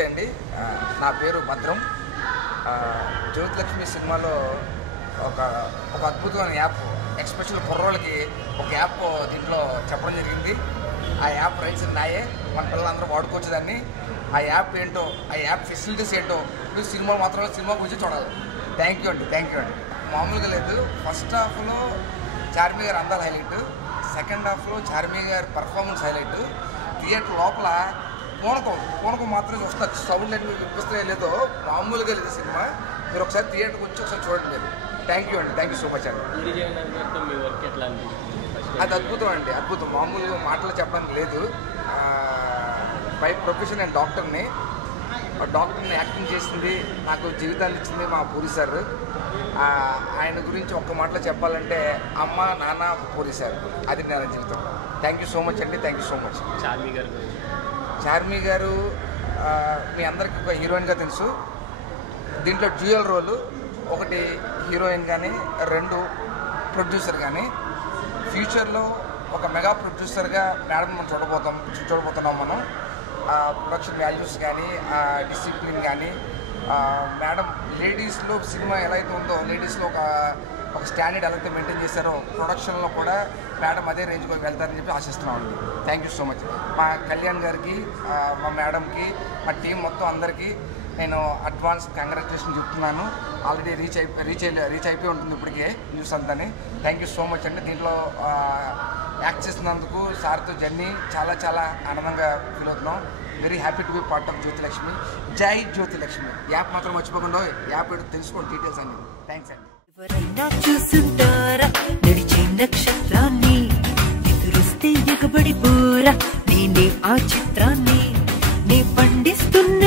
నమస్తే అండి. నా పేరు భద్రం. జ్యోతిలక్ష్మి సినిమాలో ఒక అద్భుతమైన యాప్, ఎస్పెషల్ కుర్రోళ్ళకి ఒక యాప్ దీంట్లో చెప్పడం జరిగింది. ఆ యాప్ రైట్స్ నాయే, మన పిల్లలందరూ వాడుకోవచ్చు దాన్ని. ఆ యాప్ ఏంటో, ఆ యాప్ ఫెసిలిటీస్ ఏంటో ఇప్పుడు సినిమా మాత్రమే సినిమా గురించి చూడాలి. థ్యాంక్ యూ అండి. మామూలుగా లేదు. ఫస్ట్ హాఫ్లో చార్మి గారు అందాలు హైలైట్, సెకండ్ హాఫ్లో చార్మి గారి పర్ఫార్మెన్స్ హైలైట్. థియేటర్ లోపల పూనకం మాత్రం చూస్తారు, సౌండ్ అన్ని వినిపిస్తాయో లేదో, మామూలుగా లేదు సినిమా. మీరు ఒకసారి థియేటర్కి వచ్చి ఒకసారి చూడండి. లేదు. థ్యాంక్ యూ సో మచ్ అండి. అది అద్భుతం అండి, అద్భుతం. మామూలుగా మాటలు చెప్పడానికి లేదు. బై ప్రొఫెషన్ నేను డాక్టర్ని యాక్టింగ్ చేసింది, నాకు జీవితాన్ని ఇచ్చింది మా పూరి సార్. ఆయన గురించి ఒక్క మాటలో చెప్పాలంటే అమ్మ నాన్న పూరి సార్, అది నా జీవితం. థ్యాంక్ యూ సో మచ్ అండి. Thank you so much. Charmi గారు మీ అందరికీ ఒక హీరోయిన్గా తెలుసు. దీంట్లో డ్యూయల్ రోలు, ఒకటి హీరోయిన్ కానీ, 2 ప్రొడ్యూసర్ కానీ. ఫ్యూచర్లో ఒక మెగా ప్రొడ్యూసర్గా మేడం మనం చూడబోతున్నాం మనం. ప్రొడక్షన్ వాల్యూస్ కానీ, డిసిప్లిన్ కానీ, మేడం లేడీస్లో సినిమా ఎలా అయితే ఉందో, లేడీస్లో ఒక స్టాండర్డ్ ఎలా అయితే మెయింటైన్ చేశారో, ప్రొడక్షన్లో కూడా మేడం అదే రేంజ్కి వెళ్తారని చెప్పి ఆశిస్తున్నామండి. Thank you so much. మా కళ్యాణ్ గారికి, మా మేడంకి, మా టీం మొత్తం అందరికీ నేను అడ్వాన్స్ కంగ్రాచులేషన్ చెప్తున్నాను. ఆల్రెడీ రీచ్ అయిపోయి ఉంటుంది ఇప్పటికే న్యూస్ అంతాని. థ్యాంక్ యూ సో మచ్ అండి. దీంట్లో యాక్ట్ చేసినందుకు సార్తో జర్నీ చాలా ఆనందంగా ఫీల్ అవుతున్నాం. Very happy to be part of Jyothilakshmi. జై జ్యోతిలక్ష్మి. యాప్ మాత్రం మర్చిపోకుండా యాప్ తెలుసుకోండి, డీటెయిల్స్ అన్ని. థ్యాంక్స్ అండి. ఎవరైనా చూసుంటారా నడిచే నక్షత్రాన్ని, ఎదురొస్తే ఎగబడిపోరా నేనే ఆ చిత్రాన్ని, నే పండిస్తున్న